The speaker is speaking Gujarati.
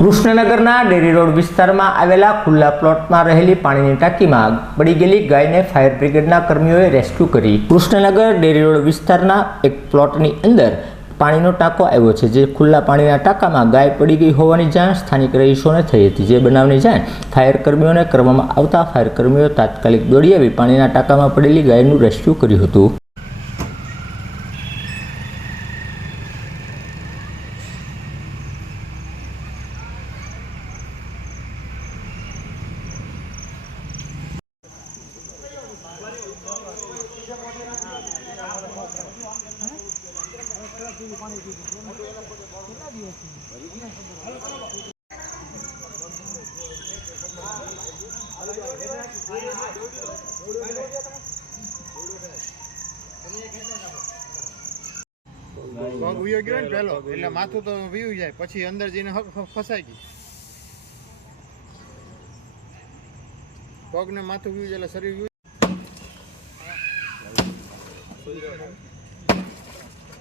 કૃષ્ણનગરના ડેરી રોડ વિસ્તારમાં આવેલા ખુલ્લા પ્લોટમાં રહેલી પાણીની ટાંકીમાં પડી ગયેલી ગાયને ફાયર બ્રિગેડના કર્મીઓએ રેસ્ક્યુ કરી. કૃષ્ણનગર ડેરી રોડ વિસ્તારના એક પ્લોટની અંદર પાણીનો ટાંકો આવ્યો છે, જે ખુલ્લા પાણીના ટાંકામાં ગાય પડી ગઈ હોવાની જાણ સ્થાનિક રહીશોને થઈ હતી. જે બનાવની જાણ ફાયર કર્મીઓને કરવામાં આવતા ફાયર કર્મીઓ તાત્કાલિક દોડી આવી પાણીના ટાંકામાં પડેલી ગાયનું રેસ્ક્યુ કર્યું હતું. પગ ઉયો ગયો ને પેલો, એટલે માથું તો વીયું જાય, પછી અંદર જઈને ફસાઈ ગઈ પગ ને માથું વીયું એટલે શરીર